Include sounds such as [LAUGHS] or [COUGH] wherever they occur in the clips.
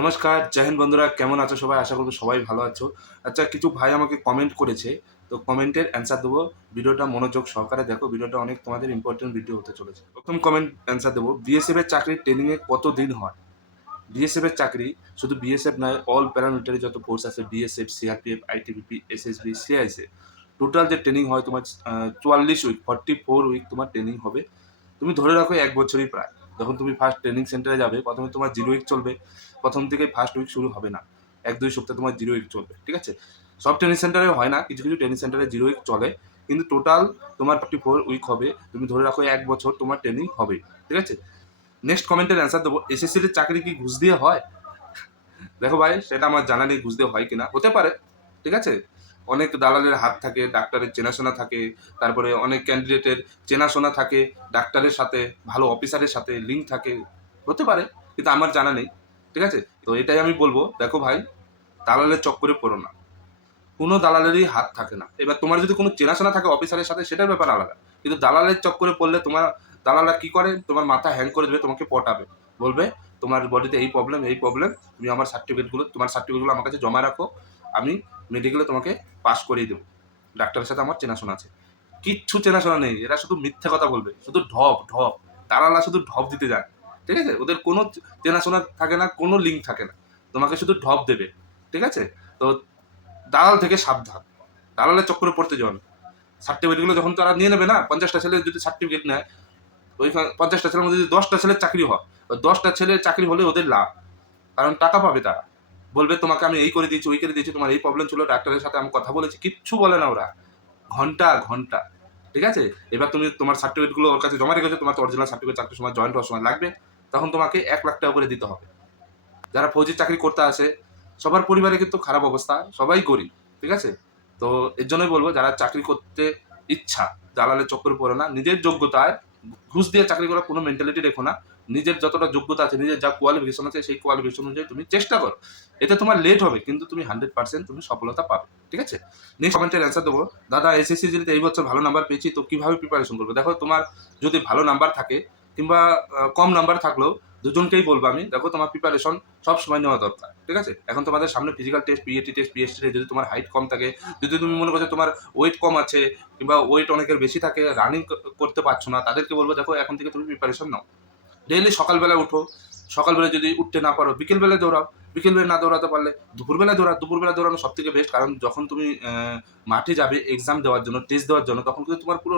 নমস্কার, জয় হিন্দ বন্ধুরা, কেমন আছো সবাই? আশা করব সবাই ভালো আছো। আচ্ছা কিছু ভাই আমাকে কমেন্ট করেছে, তো কমেন্টের অ্যান্সার দেবো। ভিডিওটা মনোযোগ সহকারে দেখো, ভিডিওটা অনেক তোমাদের ইম্পর্টেন্ট ভিডিও হতে চলেছে। প্রথম কমেন্ট অ্যান্সার দেবো বিএসএফ এর চাকরির ট্রেনিংয়ে কত দিন হয়? বিএসএফ এর চাকরি শুধু বিএসএফ নয় অল প্যারামিলিটারি যত ফোর্স আছে BSF CRPF ITBP SSB CISF total যে ট্রেনিং হয় তোমার চুয়াল্লিশ উইক ফর্টি ফোর উইক তোমার ট্রেনিং হবে। তুমি ধরে রাখো এক বছরই প্রায়। যখন তুমি ফার্স্ট ট্রেনিং সেন্টারে যাবে, প্রথমে তোমার জিরো উইক চলবে, প্রথম থেকে ফার্স্ট উইক শুরু হবে না। এক দুই সপ্তাহ তোমার জিরো উইক চলবে, ঠিক আছে? সব ট্রেনিং সেন্টারে হয় না, কিছু কিছু ট্রেনিং সেন্টারে জিরো উইক চলে, কিন্তু টোটাল তোমার ফর্টি ফোর উইক হবে। তুমি ধরে রাখো এক বছর তোমার ট্রেনিং হবে, ঠিক আছে? নেক্সট কমেন্টের অ্যান্সার দেবো এসএসসির চাকরি কি ঘুষ দিয়ে হয়? [LAUGHS] দেখো ভাই, সেটা আমার জানা নেই, ঘুষ দিয়ে হয় কিনা, হতে পারে, ঠিক আছে? অনেক দালালের হাত থাকে, ডাক্তারের চেনাশোনা থাকে, তারপরে অনেক ক্যান্ডিডেটের চেনাশোনা থাকে, ডাক্তারের সাথে, ভালো অফিসারের সাথে লিঙ্ক থাকে, হতে পারে, কিন্তু আমার জানা নেই, ঠিক আছে? তো এটাই আমি বলব, দেখো ভাই, দালালের চক্করে পড়ো না। কোনো দালালেরই হাত থাকে না। এবার তোমার যদি কোনো চেনাশোনা থাকে অফিসারের সাথে, সেটার ব্যাপার আলাদা। কিন্তু দালালের চক্করে পড়লে তোমার, দালালরা কি করে? তোমার মাথা হ্যাং করে দেবে, তোমাকে পটাবে। বলবে, তোমার বডিতে এই প্রবলেম এই প্রবলেম তুমি আমার সার্টিফিকেটগুলো তোমার সার্টিফিকেটগুলো আমার কাছে জমা রাখো। আমি মেডিকেলে তোমাকে পাস করিয়ে দেবো। ডাক্তারের সাথে আমার চেনাশোনা আছে। কিচ্ছু চেনাশোনা নেই। এরা শুধু মিথ্যে কথা বলবে। শুধু ঢপ ঢপ। দালালরা শুধু ঢপ দিতে যায়। ঠিক আছে? ওদের কোনো চেনাশোনা থাকে না, কোনো লিঙ্ক থাকে না। তোমাকে শুধু ঢপ দেবে। ঠিক আছে? তো দালাল থেকে সাবধান। দালালের চক্করে পড়তে যাও না। সার্টিফিকেটগুলো যখন তারা নিয়ে নেবে না, পঞ্চাশটা ছেলে যদি সার্টিফিকেট নেয় ওইখানে পঞ্চাশটা ছেলের মধ্যে যদি দশটা ছেলের চাকরি হয় ওই দশটা ছেলের চাকরি হলে ওদের লাভ। কারণ টাকা পাবে তারা। বলবে, তোমাকে আমি এই করে দিয়েছি, ওই করে দিয়েছি, তোমার এই প্রবলেম ছিল, ডাক্তারের সাথে আমি কথা বলেছি, কিচ্ছু বলে না ওরা। ঘণ্টা ঘণ্টা, ঠিক আছে? এবার তুমি তোমার সার্টিফিকেটগুলো ওর কাছে জমা রেখেছো, তোমার অরিজিনাল সার্টিফিকেট চাকরির সময় জয়েন্ট হওয়ার সময় লাগবে, তখন তোমাকে এক লাখ টাকা করে দিতে হবে। যারা ফৌজির চাকরি করতে আসে, সবার পরিবারে কিন্তু খারাপ অবস্থা, সবাই গরিব, ঠিক আছে? তো এর জন্যই বলব, যারা চাকরি করতে ইচ্ছা, দালালের চক্করে পড়ে না, নিজের যোগ্যতায় ঘুষ দিয়ে চাকরি করার কোনো মেন্টালিটি রেখো না। নিজের যতটা যোগ্যতা আছে, নিজের যা কোয়ালিফিকেশন আছে, সেই কোয়ালিফিকেশন অনুযায়ী তুমি চেষ্টা করো। এতে তোমার লেট হবে, কিন্তু তুমি হান্ড্রেড পার্সেন্ট তুমি সফলতা পাবে, ঠিক আছে? নেক্সট কমেন্টের অ্যান্সার দেবো। দাদা এসএসসি যদি এই বছর ভালো নাম্বার পেয়েছি, তো কীভাবে প্রিপারেশন করব? দেখো, তোমার যদি ভালো নাম্বার থাকে, কিংবা কম নাম্বার থাকলেও দুজনকেই বলব আমি, দেখো, তোমার প্রিপারেশন সব সময় নেওয়া দরকার, ঠিক আছে? এখন তোমাদের সামনে physical test PAT test PST যদি তোমার হাইট কম থাকে, যদি তুমি মনে করছ তোমার ওয়েট কম আছে, কিংবা ওয়েট অনেকের বেশি থাকে রানিং করতে পারছ না, তাদেরকে বলব, দেখো, এখন থেকে তুমি প্রিপারেশন নাও। ডেইলি সকালবেলা উঠো। সকালবেলা যদি উঠতে না পারো, বিকেলবেলায় দৌড়াও। বিকেলবেলা না দৌড়াতে পারলে দুপুরবেলা দৌড়াও দুপুরবেলা দৌড়ানো সব থেকে বেস্ট কারণ যখন তুমি মাঠে যাবে এক্সাম দেওয়ার জন্য টেস্ট দেওয়ার জন্য, তখন কিন্তু তোমার পুরো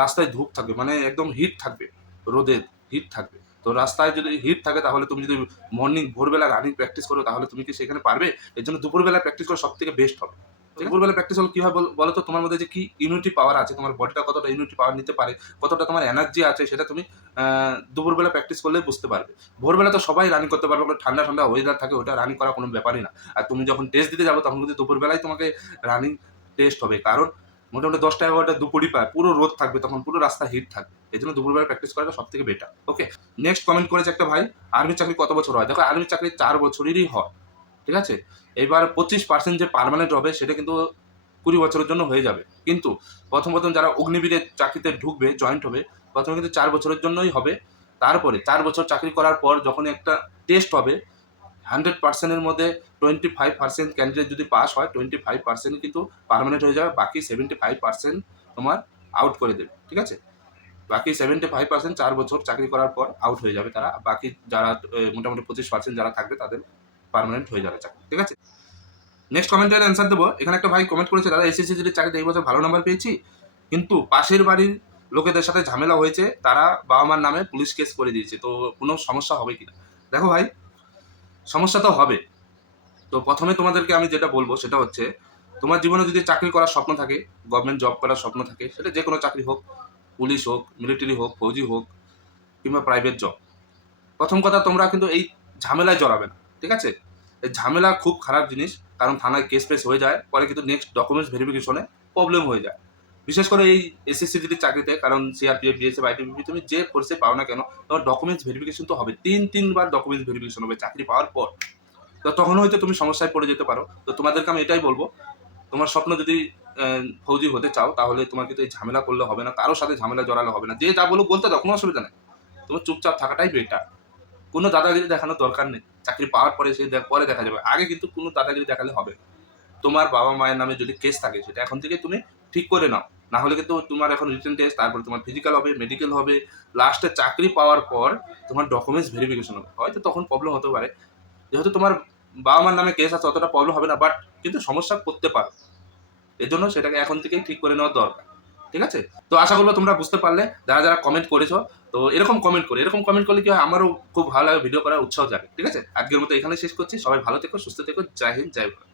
রাস্তায় ধূপ থাকবে। মানে একদম হিট থাকবে। রোদের হিট থাকবে। তো রাস্তায় যদি হিট থাকে, তাহলে তুমি যদি মর্নিং ভোরবেলা রানিং প্র্যাকটিস করো, তাহলে তুমি কি সেখানে পারবে? এর জন্য দুপুরবেলা প্র্যাকটিস করা সব থেকে বেস্ট হবে। দুপুরবেলা প্র্যাকটিস হলে কি হয় বলো তো তোমার মধ্যে যে কি ইউনিটি পাওয়ার আছে? তোমার বডিটা কতটা ইউনিটি পাওয়ার নিতে পারে? কতটা তোমার এনার্জি আছে? সেটা তুমি দুপুরবেলা প্র্যাকটিস করলে বুঝতে পারবে। ভোরবেলা তো সবাই রানিং করতে পারবে ওটা ঠান্ডা ঠান্ডা ওয়েদার থাকে, ওটা রানিং করা কোনো ব্যাপারই না। আর তুমি যখন টেস্ট দিতে যাব, তখন কিন্তু দুপুরবেলায় তোমাকে রানিং টেস্ট হবে। কারণ মোটামুটি দশটা এগারোটা দুপুরই পায় পুরো রোদ থাকবে তখন, পুরো রাস্তা হিট থাকবে। এই জন্য দুপুরবেলা প্র্যাকটিস করাটা সব থেকে বেটার ওকে নেক্সট কমেন্ট করেছে একটা ভাই আর্মি চাকরি কত বছর হয়? দেখো আর্মি চাকরি চার বছরেরই হয়। ঠিক আছে? এবার পঁচিশ পার্সেন্ট যে পার্মানেন্ট হবে, সেটা কিন্তু কুড়ি বছরের জন্য হয়ে যাবে। কিন্তু প্রথম প্রথম যারা অগ্নিবীরের চাকরিতে ঢুকবে জয়েন্ট হবে, প্রথমে কিন্তু চার বছরের জন্যই হবে। তারপরে চার বছর চাকরি করার পর যখন একটা টেস্ট হবে হান্ড্রেড পার্সেন্টের মধ্যে টোয়েন্টি ফাইভ পার্সেন্ট ক্যান্ডিডেট যদি পাস হয় টোয়েন্টি ফাইভ পার্সেন্ট কিন্তু পার্মানেন্ট হয়ে যাবে, বাকি সেভেন্টি ফাইভ পার্সেন্ট তোমার আউট করে দেবে, ঠিক আছে? বাকি সেভেন্টি ফাইভ পার্সেন্ট চার বছর চাকরি করার পর আউট হয়ে যাবে তারা। বাকি যারা মোটামুটি পঁচিশ পার্সেন্ট যারা থাকবে তাদের পার্মানেন্ট হয়ে যাবে চাকরি, ঠিক আছে? নেক্সট কমেন্টের অ্যান্সার দেবো। এখানে একটা ভাই কমেন্ট করেছে, দাদা এসএসসি যদি চাকরিতে এই বছর ভালো নাম্বার পেয়েছি, কিন্তু পাশের বাড়ির লোকেদের সাথে ঝামেলা হয়েছে, তারা বাবা মার নামে পুলিশ কেস করে দিয়েছে, তো কোনো সমস্যা হবে কিনা? দেখো ভাই, সমস্যা তো হবে। তো প্রথমে তোমাদেরকে আমি যেটা বলব, সেটা হচ্ছে, তোমার জীবনে যদি চাকরি করার স্বপ্ন থাকে গভর্নমেন্ট জব করার স্বপ্ন থাকে, সেটা যে কোনো চাকরি হোক পুলিশ হোক মিলিটারি হোক, ফৌজি হোক, কিংবা প্রাইভেট জব প্রথম কথা, তোমরা কিন্তু এই ঝামেলায় জড়াবে না। ঠিক আছে? ঝামেলা খুব খারাপ জিনিস, কারণ থানায় কেস ফেস হয়ে যায়, পরে কিন্তু নেক্সট ডকুমেন্টস ভেরিফিকেশনে প্রবলেম হয়ে যায়। বিশেষ করে এই এসএসসি জিডি চাকরিতে, কারণ সিআরপিএফ বিএসএফ আইটিবিপি তুমি যে ফোর্সে পাও না কেন, তোমার ডকুমেন্টস ভেরিফিকেশন তো হবে। তিন, তিনবার ডকুমেন্টস ভেরিফিকেশন হবে চাকরি পাওয়ার পর। তো তখন হয়তো তুমি সমস্যায় পড়ে যেতে পারো। তো তোমাদেরকে আমি এটাই বলব, তোমার স্বপ্ন যদি ফৌজি হতে চাও, তাহলে তোমার কিন্তু এই ঝামেলা করলে হবে না। কারোর সাথে ঝামেলা জড়ালে হবে না। যে যা বলুক বলতে দাও কোনো অসুবিধা নেই। তোমার চুপচাপ থাকাটাই বেটার কোনো দাদাগিরি দেখানোর দরকার নেই। চাকরি পাওয়ার পরে সে পরে দেখা যাবে। আগে কিন্তু কোনো দাদাগিরি দেখালে হবে। তোমার বাবা মায়ের নামে যদি কেস থাকে, সেটা এখন থেকে তুমি ঠিক করে নাও। না হলে কিন্তু তোমার এখন রিটেন টেস্ট তারপরে তোমার ফিজিক্যাল হবে মেডিকেল হবে। লাস্টে চাকরি পাওয়ার পর তোমার ডকুমেন্টস ভেরিফিকেশন হবে। হয়তো তখন প্রবলেম হতে পারে। যেহেতু তোমার বাবা মার নামে কেস আছে, অতটা প্রবলেম হবে না বাট কিন্তু সমস্যা করতে পারো। এজন্য সেটাকে এখন থেকেই ঠিক করে নেওয়ার দরকার। ঠিক আছে? তো আশা করব তোমরা বুঝতে পারলে, যারা যারা কমেন্ট করেছ, তো এরকম কমেন্ট করে, এরকম কমেন্ট করলে কি হয়, আমারও খুব ভালো লাগে ভিডিও করার উৎসাহ জাগে, ঠিক আছে? আজকের মতো এখানে শেষ করছি, সবাই ভালো থেকো, সুস্থ থেকো, জয় হিন্দ, জয় ভারত।